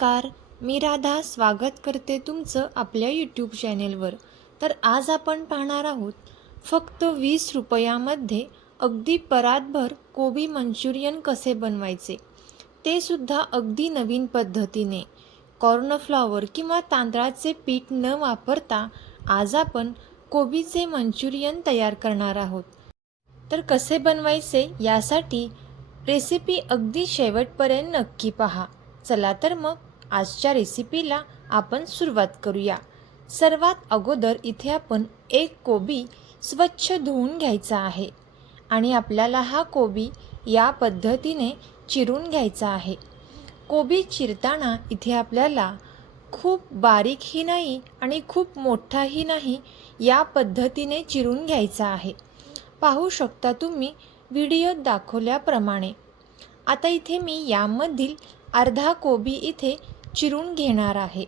नमस्कार मी राधा स्वागत करते तुमचं आपल्या यूट्यूब चॅनेलवर तर आज आपण पाहणार आहोत फक्त वीस रुपयामध्ये अगदी परातभर कोबी मंचुरियन कसे बनवायचे? ते सुद्धा अगदी नवीन पद्धतीने. कॉर्नफ्लॉवर किंवा तांदळाचे पीठ न वापरता आज आपण कोबीचे मंचुरियन तयार करणार आहोत. तर कसे बनवायचे यासाठी रेसिपी अगदी शेवटपर्यंत नक्की पहा. चला तर मग आजच्या रेसिपीला आपण सुरुवात करूया. सर्वात अगोदर इथे आपण एक कोबी स्वच्छ धुवून घ्यायचा आहे आणि आपल्याला हा कोबी या पद्धतीने चिरून घ्यायचा आहे. कोबी चिरताना इथे आपल्याला खूप बारीकही नाही आणि खूप मोठाही नाही या पद्धतीने चिरून घ्यायचा आहे. पाहू शकता तुम्ही व्हिडिओत दाखवल्याप्रमाणे. आता इथे मी यामधील अर्धा कोबी इथे चिरून घेणार आहे.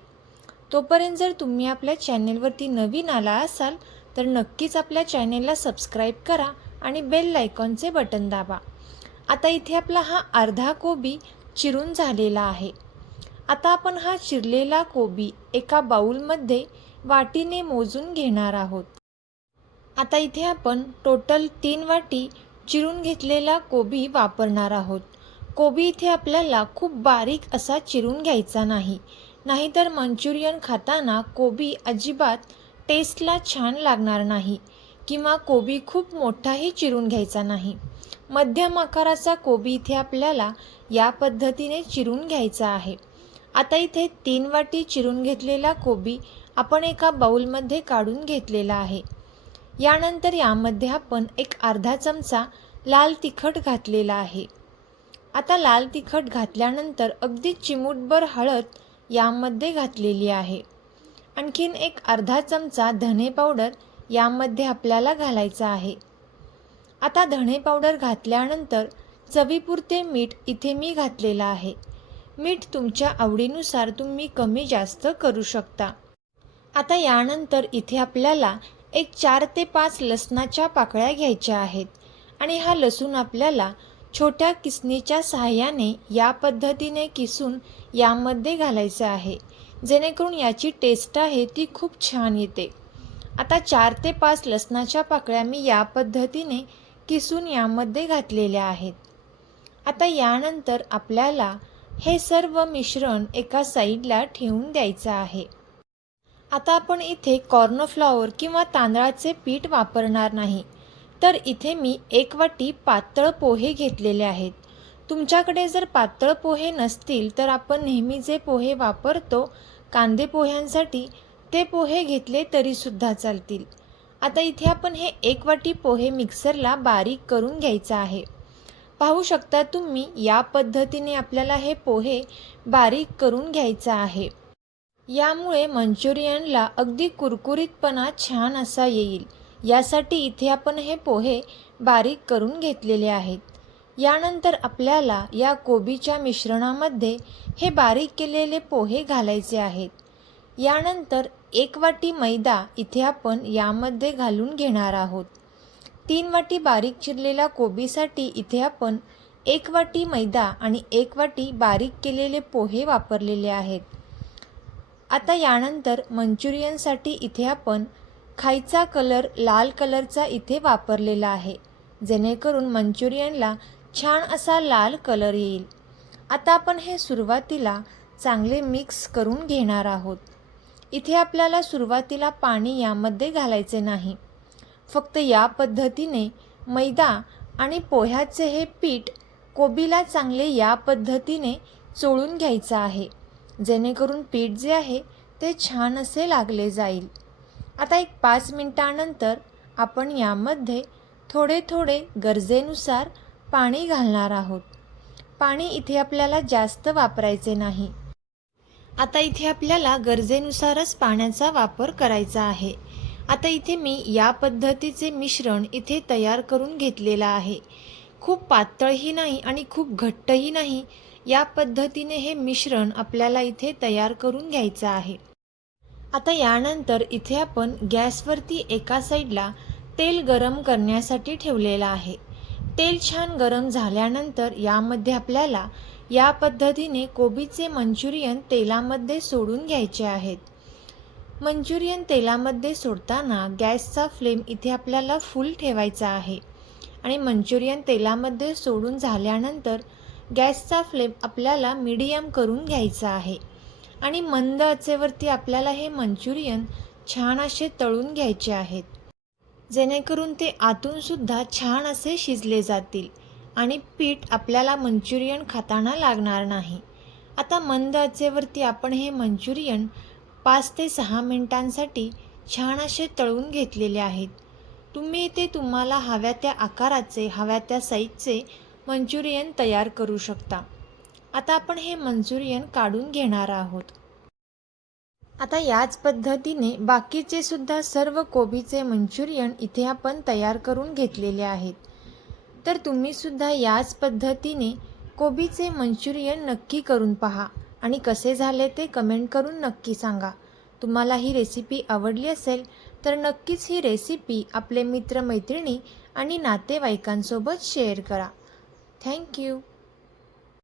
तोपर्यंत जर तुम्ही आपल्या चॅनेलवरती नवीन आला असाल तर नक्कीच आपल्या चॅनेलला सबस्क्राईब करा आणि बेल लायकॉनचे बटन दाबा. आता इथे आपला हा अर्धा कोबी चिरून झालेला आहे. आता आपण हा चिरलेला कोबी एका बाऊलमध्ये वाटीने मोजून घेणार आहोत. आता इथे आपण टोटल तीन वाटी चिरून घेतलेला कोबी वापरणार आहोत. कोबी इथे आपल्याला खूप बारीक असा चिरून घ्यायचा नाही. नाहीतर मंचुरियन खाताना कोबी अजिबात टेस्टला छान लागणार नाही किंवा कोबी खूप मोठाही चिरून घ्यायचा नाही. मध्यम आकाराचा कोबी इथे आपल्याला या पद्धतीने चिरून घ्यायचा आहे. आता इथे तीन वाटी चिरून घेतलेला कोबी आपण एका बाऊलमध्ये काढून घेतलेला आहे. यानंतर यामध्ये आपण एक अर्धा चमचा लाल तिखट घातलेला आहे. आता लाल तिखट घातल्यानंतर अगदी चिमूटभर हळद यामध्ये घातलेली आहे. आणखीन एक अर्धा चमचा धने पावडर यामध्ये आपल्याला घालायचा आहे. आता धणे पावडर घातल्यानंतर चवीपुरते मीठ इथे मी घातलेलं आहे. मीठ तुमच्या आवडीनुसार तुम्ही कमी जास्त करू शकता. आता यानंतर इथे आपल्याला एक चार ते पाच लसणाच्या पाकळ्या घ्यायच्या आहेत आणि हा लसूण आपल्याला छोट्या किसनीच्या सहाय्याने या पद्धतीने किसून यामध्ये घालायचं आहे. जेणेकरून याची टेस्ट आहे ती खूप छान येते. आता चार ते पाच लसणाच्या पाकळ्या मी या पद्धतीने किसून यामध्ये घातलेल्या आहेत. आता यानंतर आपल्याला हे सर्व मिश्रण एका साईडला ठेवून द्यायचं आहे. आता आपण इथे कॉर्नफ्लॉवर किंवा तांदळाचे पीठ वापरणार नाही. तर इथे मी एक वाटी पातळ पोहे घेतलेले आहेत. तुमच्याकडे जर पातळ पोहे नसतील तर आपण नेहमी जे पोहे वापरतो कांदे पोह्यांसाठी ते पोहे घेतले तरीसुद्धा चालतील. आता इथे आपण हे एक वाटी पोहे मिक्सरला बारीक करून घ्यायचं आहे. पाहू शकता तुम्ही या पद्धतीने आपल्याला हे पोहे बारीक करून घ्यायचं आहे. यामुळे मंचुरियनला अगदी कुरकुरीतपणा छान असा येईल. यासाठी इथे आपण हे पोहे बारीक करून घेतलेले आहेत. यानंतर आपल्याला या कोबीच्या मिश्रणामध्ये हे बारीक केलेले पोहे घालायचे आहेत. यानंतर एक वाटी मैदा इथे आपण यामध्ये घालून घेणार आहोत. तीन वाटी बारीक चिरलेल्या कोबीसाठी इथे आपण एक वाटी मैदा आणि एक वाटी बारीक केलेले पोहे वापरलेले आहेत. आता यानंतर मंचुरियनसाठी इथे आपण खायचा कलर लाल कलरचा इथे वापरलेला आहे. जेणेकरून मंचुरियनला छान असा लाल कलर येईल. आता आपण हे सुरुवातीला चांगले मिक्स करून घेणार आहोत. इथे आपल्याला सुरुवातीला पाणी यामध्ये घालायचे नाही. फक्त या पद्धतीने मैदा आणि पोह्याचे हे पीठ कोबीला चांगले या पद्धतीने चोळून घ्यायचं आहे. जेणेकरून पीठ जे आहे ते छान असे लागले जाईल. आता एक पाच मिनटानंतर आपण यामध्ये थोडे थोडे गरजेनुसार पाणी घालणार आहोत. पाणी इथे आपल्याला जास्त वापरायचे नाही. आता इथे आपल्याला गरजेनुसारच पाण्याचा वापर करायचा आहे. आता इथे मी या पद्धतीचे मिश्रण इथे तयार करून घेतलेलं आहे. खूप पातळही नाही आणि खूप घट्टही नाही या पद्धतीने हे मिश्रण आपल्याला इथे तयार करून घ्यायचं आहे. आता यानंतर इथे आपण गॅसवरती एका साईडला तेल गरम करण्यासाठी ठेवलेलं आहे. तेल छान गरम झाल्यानंतर यामध्ये आपल्याला या पद्धतीने कोबीचे मंचुरियन तेलामध्ये सोडून घ्यायचे आहेत. मंचुरियन तेलामध्ये सोडताना गॅसचा फ्लेम इथे आपल्याला फुल ठेवायचा आहे आणि मंचुरियन तेलामध्ये सोडून झाल्यानंतर गॅसचा फ्लेम आपल्याला मीडियम करून घ्यायचा आहे. आणि मंद आचेवरती आपल्याला हे मंचुरियन छान असे तळून घ्यायचे आहेत. जेणेकरून ते आतूनसुद्धा छान असे शिजले जातील आणि पीठ आपल्याला मंचुरियन खाताना लागणार नाही. आता मंद आचेवरती आपण हे मंचुरियन पाच ते सहा मिनिटांसाठी छान असे तळून घेतलेले आहेत. तुम्ही इथे तुम्हाला हव्या त्या आकाराचे हव्या त्या साईजचे मंचुरियन तयार करू शकता. आता आपण हे मंचुरियन काढून घेणार आहोत. आता याच पद्धतीने बाकीचे सुद्धा सर्व कोबीचे मंचुरियन इथे आपण तयार करून घेतलेले आहेत. तर तुम्ही सुद्धा याच पद्धतीने कोबीचे मंचुरियन नक्की करून पहा आणि कसे झाले ते कमेंट करून नक्की सांगा. तुम्हाला ही रेसिपी आवडली असेल तर नक्कीच ही रेसिपी आपले मित्रमैत्रिणी आणि नातेवाईकांसोबत शेअर करा. थँक्यू